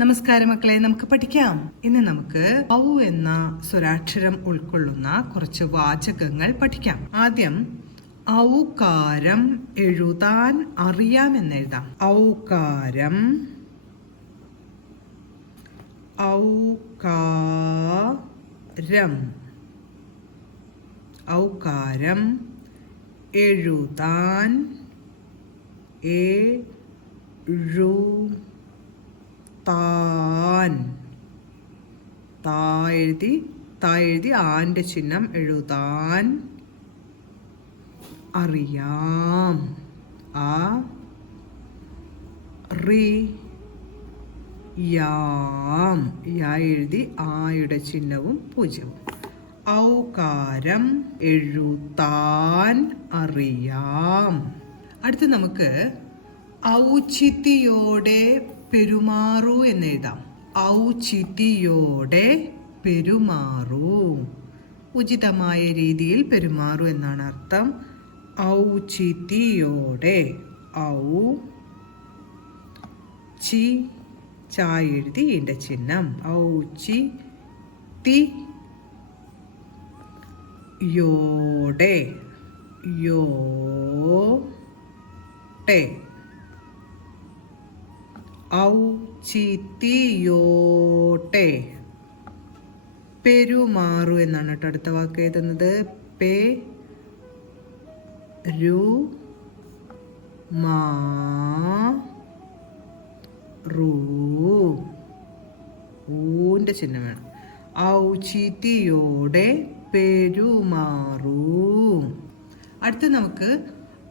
നമസ്കാരം മക്കളെ, നമുക്ക് പഠിക്കാം. ഇന്ന് നമുക്ക് ഔ എന്ന സ്വരാക്ഷരം ഉൾക്കൊള്ളുന്ന കുറച്ച് വാചകങ്ങൾ പഠിക്കാം. ആദ്യം ഔകാരം എഴുതാൻ അറിയാമെന്നെഴുതാം. ഔകാരം, ഔകാരം, ഔകാരം എഴുതാൻ താൻ എഴുതി ആന്റെ ചിഹ്നം എഴുതാൻ അറിയാം. യാം എഴുതി ആയുടെ ചിഹ്നവും പൂജ്യവും. ഔകാരം എഴുതാൻ അറിയാം. അടുത്ത് നമുക്ക് ഔചിത്യയോടെ പെരുമാറൂ എന്നെഴുതാം. ഔചിത്യയോടെ പെരുമാറൂ, ഉചിതമായ രീതിയിൽ പെരുമാറൂ എന്നാണ് അർത്ഥം. ഔചിത്യയോടെ, എഴുതി ഇതിന്റെ ചിഹ്നം യോടെ, ഔചിത്യയോടെ പെരുമാറൂ എന്നാണ് കേട്ടോ അടുത്ത വാക്ക് എഴുതുന്നത്. ഊന്റെ ചിഹ്നം വേണം. ഔചിത്യയോടെ പെരുമാറൂ. അടുത്ത് നമുക്ക്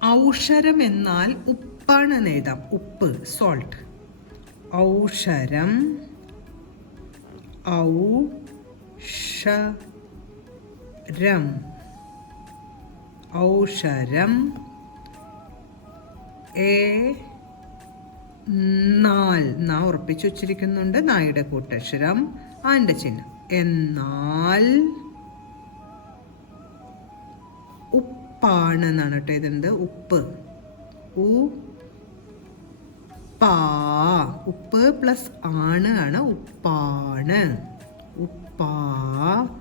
ഔഷരം എന്നാൽ ഉപ്പാണ് എന്ന് എഴുതാം. ഉപ്പ്, സോൾട്ട്. ഔഷരം, ഔഷരം എന്നാൽ ഉറപ്പിച്ചു വച്ചിരിക്കുന്നുണ്ട്. നായുടെ കൂട്ടക്ഷരം ആന്റെ ചിഹ്നം. എന്നാൽ ഉപ്പാണ് എന്നാണ് കേട്ടോ എഴുതുന്നത്. ഉപ്പ്, ഉപ്പ് പ്ലസ് ആണ്, ഉപ്പാണ്. ഉപ്പാണ്.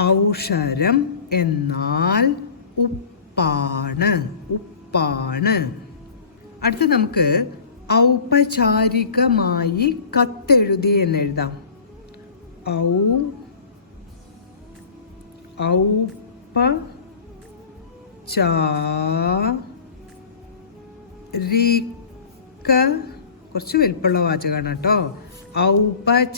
ഔഷരം എന്നാൽ ഉപ്പാണ്. അടുത്ത് നമുക്ക് ഔപചാരികമായി കത്തെഴുതി എന്നെഴുതാം. കുറച്ച് വലിപ്പമുള്ള വാചകമാണ് കേട്ടോ. ഔപചാരികമായി,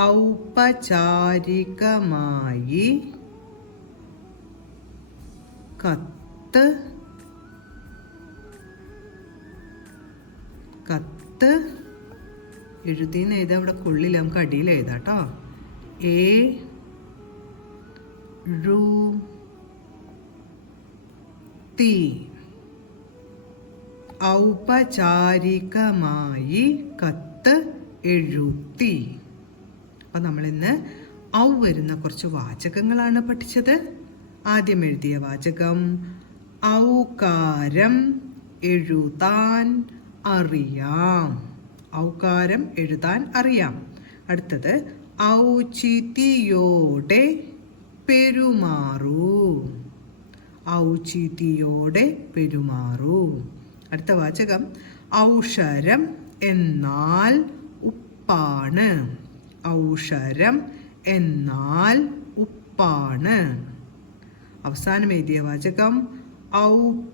ഔപചാരികമായി കത്ത് എഴുതിന്ന് എഴുതാം. ഇവിടെ കൊള്ളില്ല, നമുക്ക് അടിയിൽ എഴുതാം കേട്ടോ. ഔപചാരികമായി കത്ത് എഴുത്തി. അപ്പം നമ്മളിന്ന് ഔ വരുന്ന കുറച്ച് വാചകങ്ങളാണ് പഠിച്ചത്. ആദ്യം എഴുതിയ വാചകം ഔകാരം എഴുതാൻ അറിയാം. ഔകാരം എഴുതാൻ അറിയാം. അടുത്തത് ഔചിത്യയോടെ പെരുമാറൂ. ഔചിത്യയോടെ പെരുമാറൂ. അടുത്ത വാചകം ഔഷരം എന്നാൽ ഉപ്പാണ്. ഔഷരം എന്നാൽ ഉപ്പാണ്. അവസാനം എഴുതിയ വാചകം ഔപചാരികമായി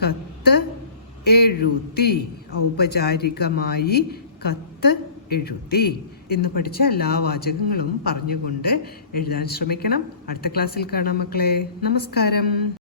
കത്ത് എഴുതി. ഔപചാരികമായി കത്ത് എഴുതി. ഇന്ന് പഠിച്ച എല്ലാ വാചകങ്ങളും പറഞ്ഞുകൊണ്ട് എഴുതാൻ ശ്രമിക്കണം. അടുത്ത ക്ലാസ്സിൽ കാണാം മക്കളെ. നമസ്കാരം.